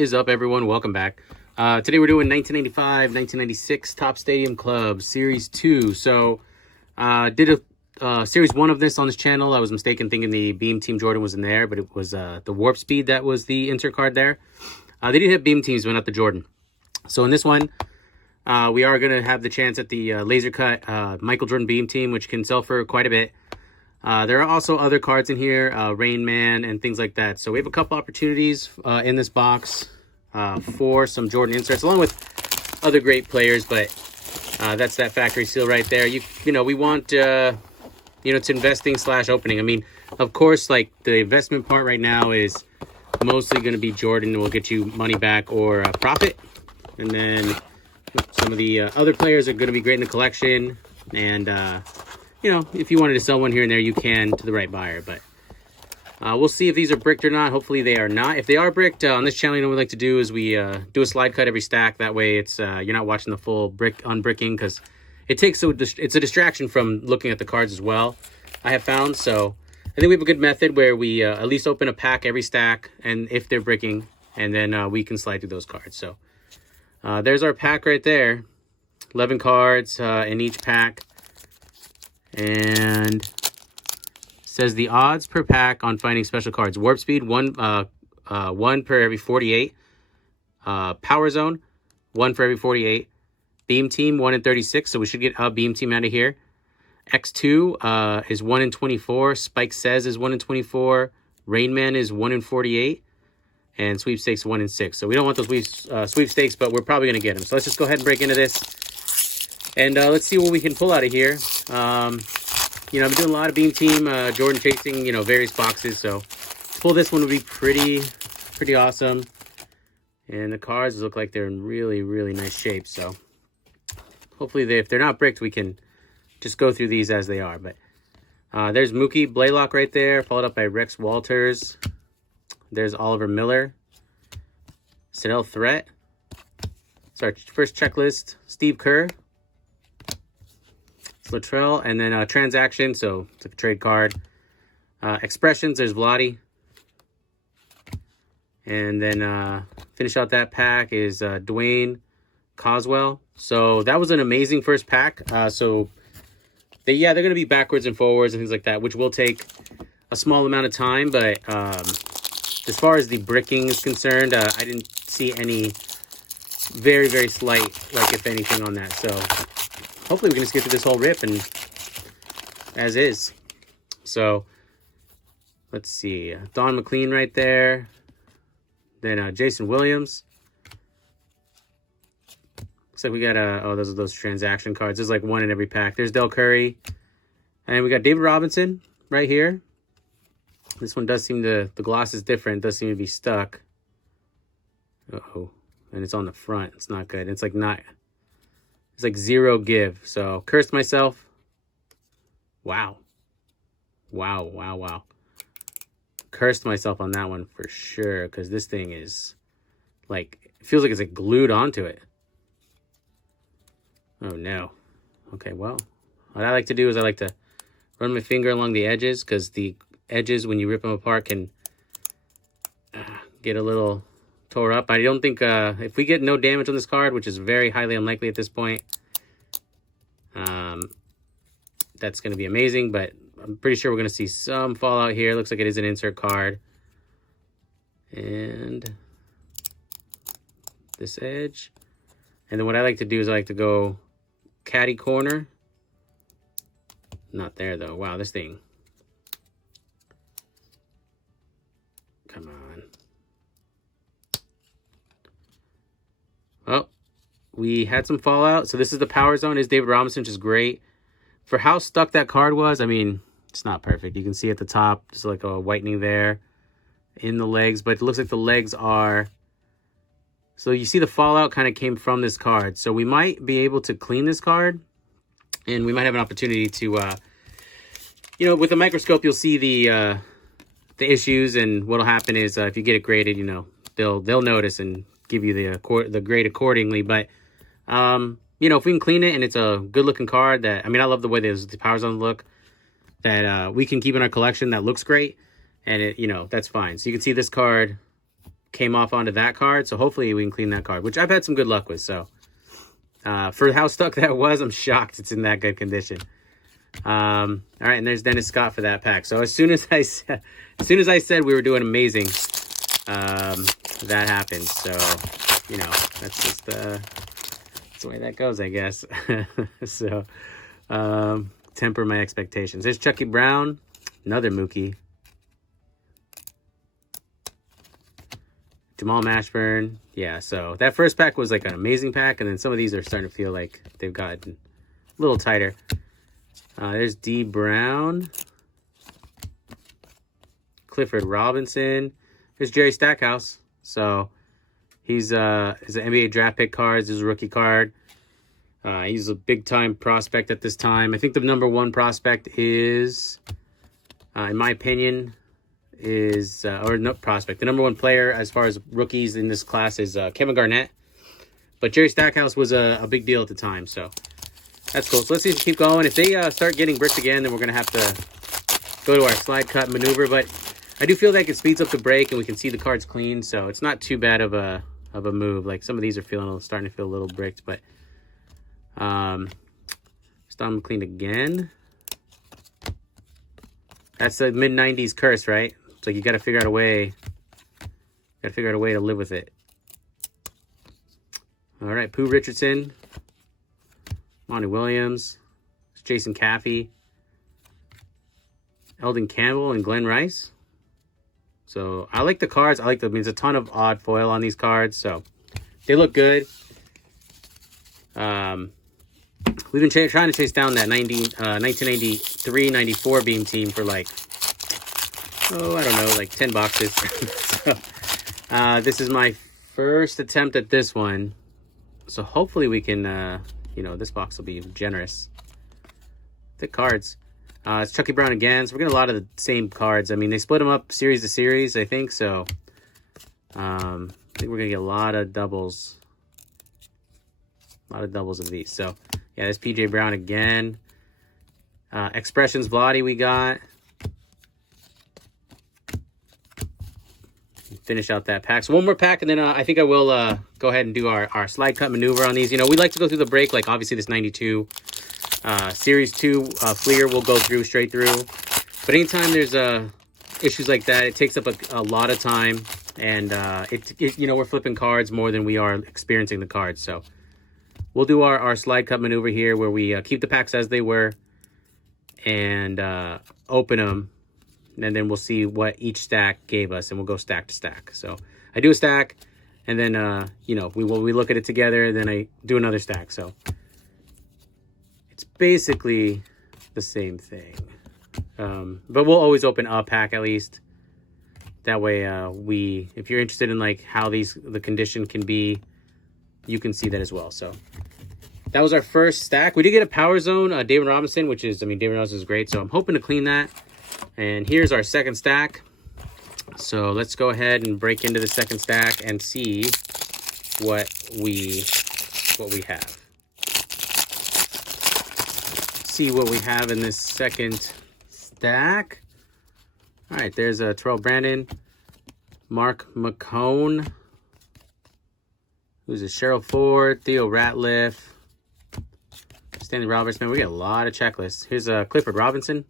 is up, everyone? Welcome back. Today we're doing 1995-1996 Top Stadium Club Series 2. So, did a Series 1 of this on this channel. I was mistaken thinking the Beam Team Jordan was in there, but it was the Warp Speed that was the insert card there. They did have Beam Teams, but not the Jordan. So in this one, we are going to have the chance at the laser cut Michael Jordan Beam Team, which can sell for quite a bit. There are also other cards in here, Rain Man and things like that. So we have a couple opportunities in this box for some Jordan inserts, along with other great players. But that's that factory seal right there. You know, we want it's investing / opening. I mean, of course, like the investment part right now is mostly going to be Jordan. Will get you money back or profit, and then some of the other players are going to be great in the collection. And if you wanted to sell one here and there, you can to the right buyer. But we'll see if these are bricked or not. Hopefully they are not. If they are bricked, on this channel, what we like to do is we do a slide cut every stack. That way it's you're not watching the full brick unbricking, because it takes it's a distraction from looking at the cards as well, I have found. So I think we have a good method where we at least open a pack every stack, and if they're bricking, and then we can slide through those cards. So there's our pack right there. 11 cards in each pack. And says the odds per pack on finding special cards: Warp Speed, one per every 48. Power Zone, 1 for every 48. Beam Team, 1 in 36. So we should get a Beam Team out of here. X2 is 1 in 24. Spike Says is 1 in 24. Rain Man is 1 in 48. And Sweepstakes 1 in 6. So we don't want those sweepstakes, but we're probably going to get them. So let's just go ahead and break into this. And let's see what we can pull out of here. I've been doing a lot of Beam Team, Jordan chasing, various boxes. So to pull this one would be pretty awesome. And the cards look like they're in really, really nice shape. So hopefully, if they're not bricked, we can just go through these as they are. But there's Mookie Blaylock right there, followed up by Rex Walters. There's Oliver Miller. Sedell Threat. It's our first checklist. Steve Kerr. Latrell, and then Transaction, so it's like a trade card. Expressions, there's Vladi. And then finish out that pack is Dwayne Coswell. So that was an amazing first pack. They're going to be backwards and forwards and things like that, which will take a small amount of time. But as far as the bricking is concerned, I didn't see any very, very slight, like if anything, on that. So hopefully we can just get through this whole rip and as is. So let's see. Don McLean right there. Then Jason Williams. Looks like we got those are those transaction cards. There's like one in every pack. There's Del Curry. And we got David Robinson right here. This one does seem the gloss is different. It does seem to be stuck. Uh-oh. And it's on the front. It's not good. It's like zero give. So cursed myself. Wow. Cursed myself on that one for sure, because this thing is like, it feels like it's like glued onto it. Oh no. Okay, well, what I like to do is I like to run my finger along the edges, because the edges, when you rip them apart, can get a little tore up. I don't think if we get no damage on this card, which is very highly unlikely at this point, that's going to be amazing. But I'm pretty sure we're going to see some fallout here. Looks like it is an insert card. And this edge. And then what I like to do is I like to go caddy corner. Not there though. Wow, this thing. Come on. Oh, we had some fallout. So this is the Power Zone. Is David Robinson, which is great. For how stuck that card was, I mean, it's not perfect. You can see at the top, just like a whitening there in the legs. But it looks like the legs are... So you see the fallout kind of came from this card. So we might be able to clean this card. And we might have an opportunity to... with a microscope, you'll see the issues. And what'll happen is if you get it graded, they'll notice and give you the grade accordingly. But if we can clean it and it's a good looking card that, I love the way the Power Zones look, that we can keep in our collection, that looks great, and it, that's fine. So you can see this card came off onto that card. So hopefully we can clean that card, which I've had some good luck with. So for how stuck that was, I'm shocked it's in that good condition. All right, and there's Dennis Scott for that pack. So as soon as I said we were doing amazing, that happened. So, you know, that's just that's the way that goes, I guess. So temper my expectations. There's Chucky Brown, another Mookie. Jamal Mashburn. Yeah, so that first pack was like an amazing pack, and then some of these are starting to feel like they've gotten a little tighter. There's D. Brown. Clifford Robinson. There's Jerry Stackhouse. So he's an NBA draft pick card. This is a rookie card. He's a big-time prospect at this time. I think the number one prospect is, in my opinion, or no prospect. The number one player as far as rookies in this class is Kevin Garnett. But Jerry Stackhouse was a big deal at the time, so that's cool. So let's see if we keep going. If they start getting bricked again, then we're going to have to go to our slide cut maneuver. But I do feel like it speeds up the break and we can see the cards clean, so it's not too bad of a move. Like some of these are starting to feel a little bricked, but Stom cleaned again. That's the mid-90s curse, right? It's like you got to figure out a way. To live with it. All right, Pooh Richardson, Monty Williams, Jason Caffey, Eldon Campbell, and Glenn Rice. So I like the cards. There's a ton of odd foil on these cards, so they look good. We've been trying to chase down that 1983-94 beam team for like, I don't know, like 10 boxes. So, this is my first attempt at this one. So hopefully we can, this box will be generous. Thick cards. It's Chucky Brown again. So we're getting a lot of the same cards. I mean, they split them up series to series, I think. So I think we're going to get a lot of doubles. A lot of doubles of these. So, yeah, there's PJ Brown again. Expressions Vladi we got. Finish out that pack. So one more pack, and then I think I will go ahead and do our slide cut maneuver on these. You know, we like to go through the break, like obviously this 92 Series 2 Fleer will go straight through. But anytime there's issues like that, it takes up a lot of time. And, we're flipping cards more than we are experiencing the cards. So we'll do our slide cut maneuver here where we keep the packs as they were and open them. And then we'll see what each stack gave us, and we'll go stack to stack. So I do a stack, and then, we look at it together, and then I do another stack. So it's basically the same thing. But we'll always open a pack at least. That way, if you're interested in like how the condition can be, you can see that as well. So that was our first stack. We did get a Power Zone, David Robinson, David Robinson is great. So I'm hoping to clean that. And here's our second stack. So let's go ahead and break into the second stack and see what we have. See what we have in this second stack. All right, there's Terrell Brandon, Mark McCone, who's a Cheryl Ford, Theo Ratliff, Stanley Roberts. Man, we get a lot of checklists. Here's Clifford Robinson.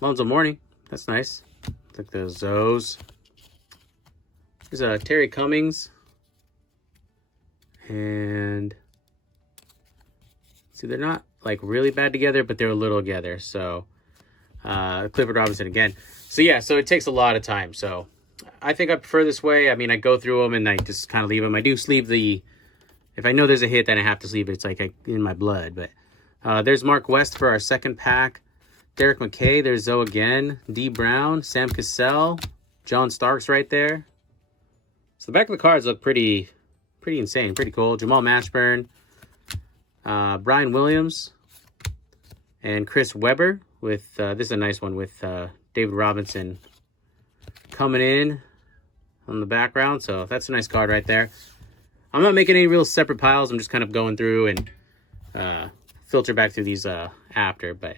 Lonzo Mourning, that's nice. Like the Zoes. There's Terry Cummings. And see, they're not like really bad together, but they're a little together. So Clifford Robinson again. So yeah, so it takes a lot of time. So I think I prefer this way. I mean, I go through them and I just kind of leave them. I do sleeve if I know there's a hit, then I have to sleeve it. It's like in my blood. But there's Mark West for our second pack. Derek McKay, there's Zoe again. D. Brown, Sam Cassell, John Starks right there. So the back of the cards look pretty insane, pretty cool. Jamal Mashburn, Brian Williams, and Chris Webber with, this is a nice one with David Robinson coming in on the background. So that's a nice card right there. I'm not making any real separate piles. I'm just kind of going through and filter back through these after, but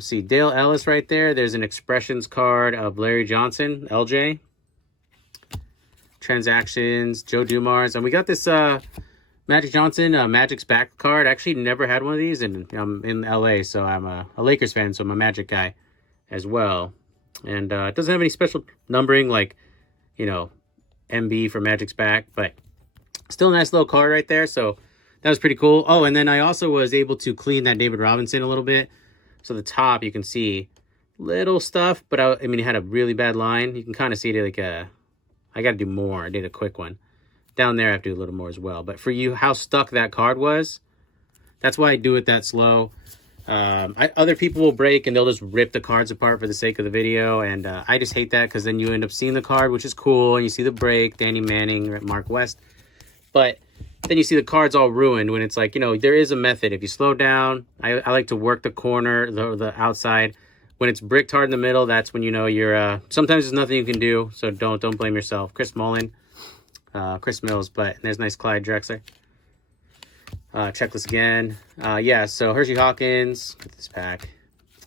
See Dale Ellis right there. There's an expressions card of Larry Johnson, LJ. Transactions, Joe Dumars. And we got this Magic Johnson Magic's back card. I actually never had one of these, and I'm in LA, so I'm a Lakers fan, so I'm a Magic guy as well. And it doesn't have any special numbering like, you know, MB for Magic's back, but still a nice little card right there. So that was pretty cool. Oh, and then I also was able to clean that David Robinson a little bit. So the top, you can see little stuff, but I mean, it had a really bad line. You can kind of see it like I got to do more. I did a quick one. Down there, I have to do a little more as well. But for you, how stuck that card was, that's why I do it that slow. Other people will break and they'll just rip the cards apart for the sake of the video. And I just hate that because then you end up seeing the card, which is cool. And you see the break, Danny Manning, Mark West. But then you see the cards all ruined when it's like, you know, there is a method. If you slow down, I like to work the corner, the outside. When it's bricked hard in the middle, that's when you know you're... sometimes there's nothing you can do, so don't blame yourself. Chris Mullin, Chris Mills, but there's nice Clyde Drexler. Checklist again. Yeah, so Hershey Hawkins, get this pack.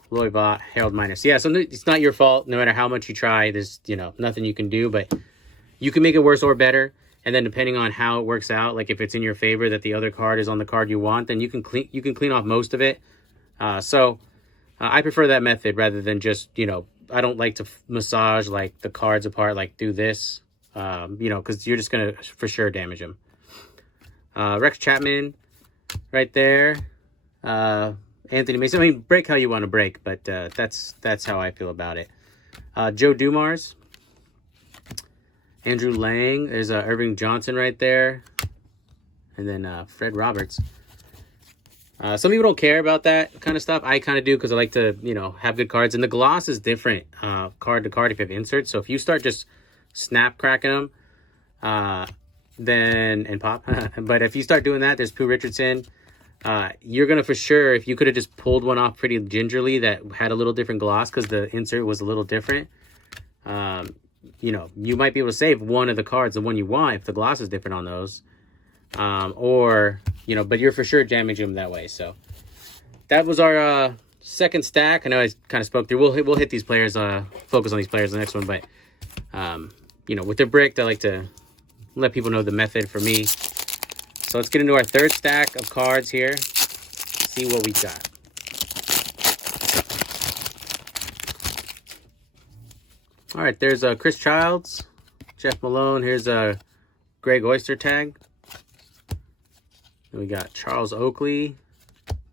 Lloyd Bott, Harold Minus. Yeah, so it's not your fault. No matter how much you try, there's, you know, nothing you can do, but you can make it worse or better. And then depending on how it works out, like if it's in your favor that the other card is on the card you want, then you can clean off most of it. I prefer that method rather than just, you know, I don't like to massage like the cards apart, like do this, you know, because you're just going to for sure damage them. Rex Chapman right there. Anthony Mason. I mean, break how you want to break, but that's how I feel about it. Joe Dumars. Andrew Lang. There's Irving Johnson right there. And then Fred Roberts. Some people don't care about that kind of stuff. I kind of do because I like to, you know, have good cards. And the gloss is different card to card if you have inserts. So if you start just snap cracking them, then, and pop. But if you start doing that, there's Pooh Richardson. You're going to for sure, if you could have just pulled one off pretty gingerly that had a little different gloss because the insert was a little different, you know, you might be able to save one of the cards, the one you want, if the gloss is different on those. Or, you know, but you're for sure damaging them that way. So that was our second stack. I know I kind of spoke through. We'll hit these players, focus on these players in the next one. But, you know, with their brick, I like to let people know the method for me. So let's get into our third stack of cards here. See what we got. All right, there's Chris Childs, Jeff Malone. Here's a Greg Oyster tag. Then we got Charles Oakley,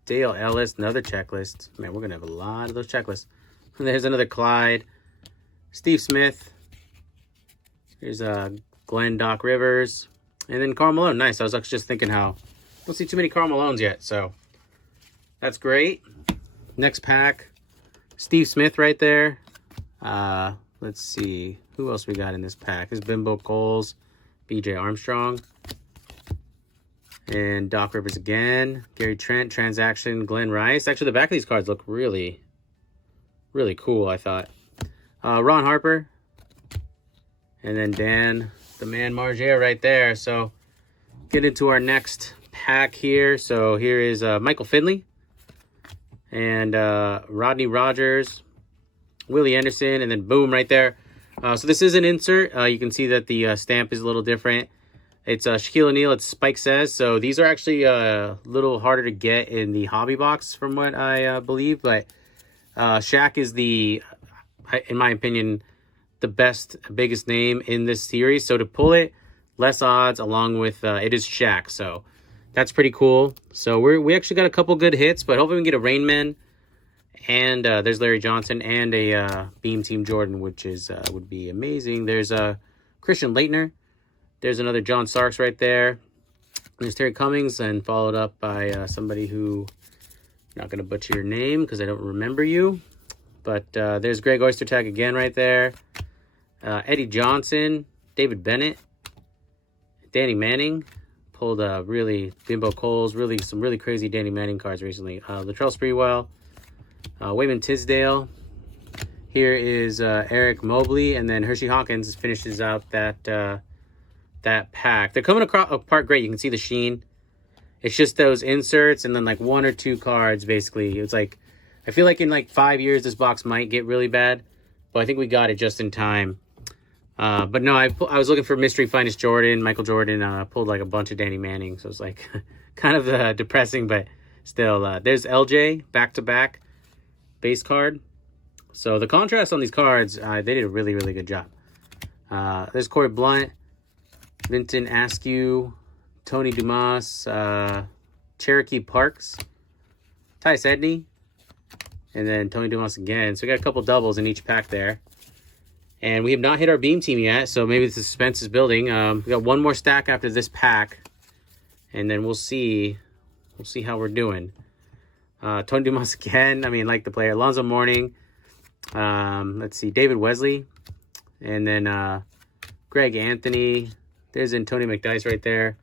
Dale Ellis, another checklist. Man, we're going to have a lot of those checklists. And there's another Clyde, Steve Smith. Here's Glenn Doc Rivers. And then Karl Malone. Nice. I was actually just thinking how I don't see too many Karl Malones yet. So that's great. Next pack, Steve Smith right there. Let's see. Who else we got in this pack? There's Bimbo Coles, BJ Armstrong. And Doc Rivers again. Gary Trent, Transaction, Glenn Rice. Actually, the back of these cards look really, really cool, I thought. Ron Harper. And then Dan, the man Margera right there. So, get into our next pack here. So, here is Michael Finley. And Rodney Rogers. Willie Anderson. And then boom, right there. So, this is an insert. You can see that the stamp is a little different. It's Shaquille O'Neal, it's Spike Says. So these are actually a little harder to get in the hobby box from what I believe. But Shaq is the, in my opinion, the best, biggest name in this series. So to pull it, less odds along with, it is Shaq. So that's pretty cool. So we actually got a couple good hits, but hopefully we can get a Rain Man. And there's Larry Johnson and a Beam Team Jordan, which is would be amazing. There's Christian Laettner. There's another John Starks right there. There's Terry Cummings, and followed up by somebody who, I'm not going to butcher your name because I don't remember you. But there's Greg Oystertag again right there. Eddie Johnson, David Bennett, Danny Manning. Pulled really Bimbo Coles, some really crazy Danny Manning cards recently. Latrell Sprewell, Wayman Tisdale. Here is Eric Mobley, and then Hershey Hawkins finishes out that pack. They're coming apart great. You can see the sheen. It's just those inserts and then like one or two cards, basically. It's like I feel like in like 5 years, this box might get really bad. But I think we got it just in time. But no, I was looking for Mystery Finest Jordan. Michael Jordan pulled like a bunch of Danny Manning. So it's like kind of depressing, but still. There's LJ, back-to-back base card. So the contrast on these cards, they did a really, really good job. There's Corey Blunt, Vinton Askew, Tony Dumas, Cherokee Parks, Tice Edney, and then Tony Dumas again. So we got a couple doubles in each pack there. And we have not hit our beam team yet, so maybe the suspense is building. We got one more stack after this pack, and then we'll see how we're doing. Tony Dumas again. I mean, like the player. Alonzo Mourning. Let's see, David Wesley, and then Greg Anthony. There's Tony McDice right there.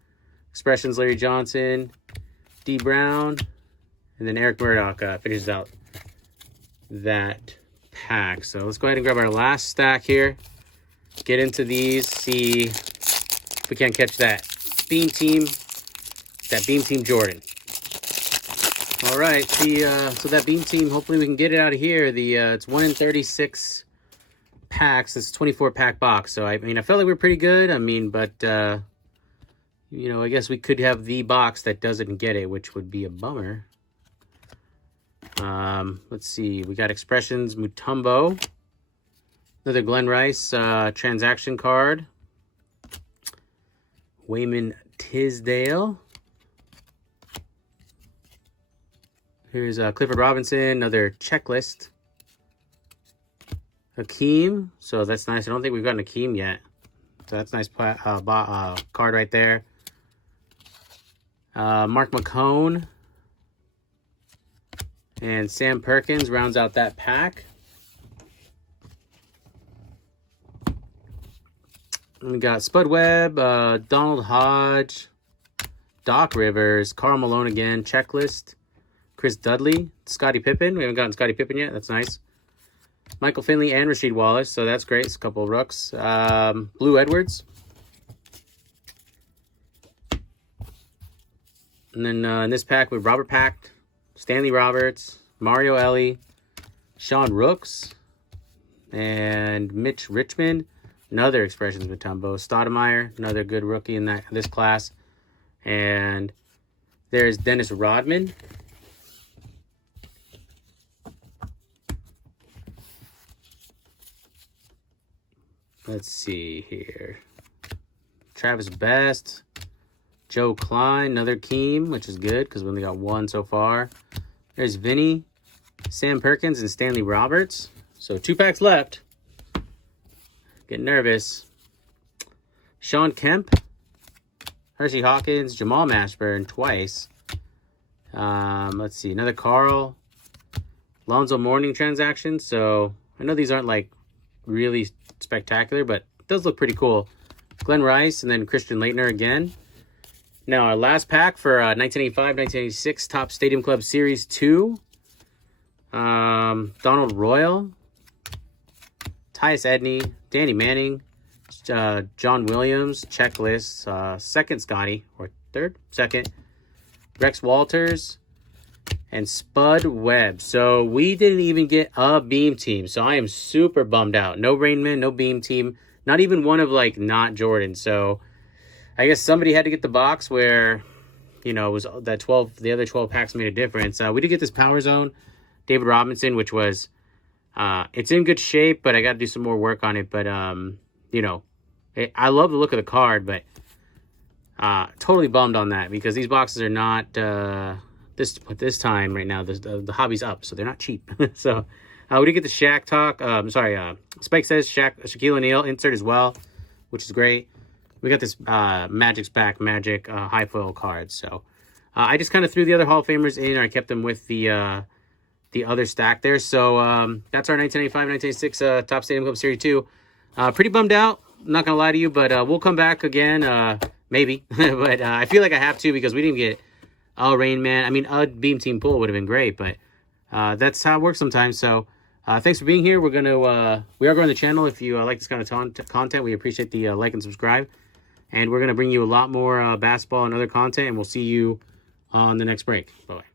Expressions, Larry Johnson, D Brown, and then Eric Murdoch finishes out that pack. So let's go ahead and grab our last stack here, get into these, see if we can't catch that beam team Jordan. All right, so that beam team, hopefully we can get it out of here. It's 1 in 36 packs. It's a 24-pack box. So I mean, I felt like we were pretty good. I mean, but you know, I guess we could have the box that doesn't get it, which would be a bummer. Let's see. We got Expressions Mutombo, another Glenn Rice transaction card. Wayman Tisdale. Here's Clifford Robinson, another checklist. Hakeem, so that's nice. I don't think we've gotten Hakeem yet. So that's a nice card right there. Mark McCone and Sam Perkins rounds out that pack. And we got Spud Webb, Donald Hodge, Doc Rivers, Karl Malone again, checklist. Chris Dudley, Scottie Pippen. We haven't gotten Scottie Pippen yet. That's nice. Michael Finley and Rasheed Wallace. So that's great. It's a couple of rooks. Blue Edwards. And then in this pack, we have Robert Pact, Stanley Roberts, Mario Ellie, Sean Rooks, and Mitch Richmond. Another Expressions Mutombo. Stoudemire, another good rookie in this class. And there's Dennis Rodman. Let's see here. Travis Best, Joe Klein, another Keem, which is good because we only got one so far. There's Vinny, Sam Perkins, and Stanley Roberts. So 2 packs left. Getting nervous. Sean Kemp, Hershey Hawkins, Jamal Mashburn twice. Let's see, another Carl. Lonzo Mourning transaction. So I know these aren't like really spectacular, but it does look pretty cool. Glenn Rice and then Christian Laettner again. Now our last pack for 1985-1986 Top Stadium Club Series 2. Donald Royal, Tice Edney, Danny Manning, John Williams, checklist, second Scotty, or second, Rex Walters, and Spud Webb. So we didn't even get a beam team. So I am super bummed out. No Rainman, no beam team. Not even one of like not Jordan. So I guess somebody had to get the box where, you know, it was that 12, the other 12 packs made a difference. We did get this Power Zone, David Robinson, which was, it's in good shape, but I got to do some more work on it. But, you know, I love the look of the card, but totally bummed on that because these boxes are not, this time right now, the hobby's up, so they're not cheap. So we did get the Shaq talk. Spike says Shaquille O'Neal insert as well, which is great. We got this Magic's Back Magic high foil card. So I just kind of threw the other Hall of Famers in, or I kept them with the other stack there. So that's our 1985-1986 Top Stadium Club Series 2. Pretty bummed out, I'm not gonna lie to you, but we'll come back again, maybe. But I feel like I have to because we didn't get Rain Man. I mean, a beam team pull would have been great, but that's how it works sometimes. So thanks for being here. We are growing the channel. If you like this kind of content, we appreciate the like and subscribe. And we're going to bring you a lot more basketball and other content, and we'll see you on the next break. Bye-bye.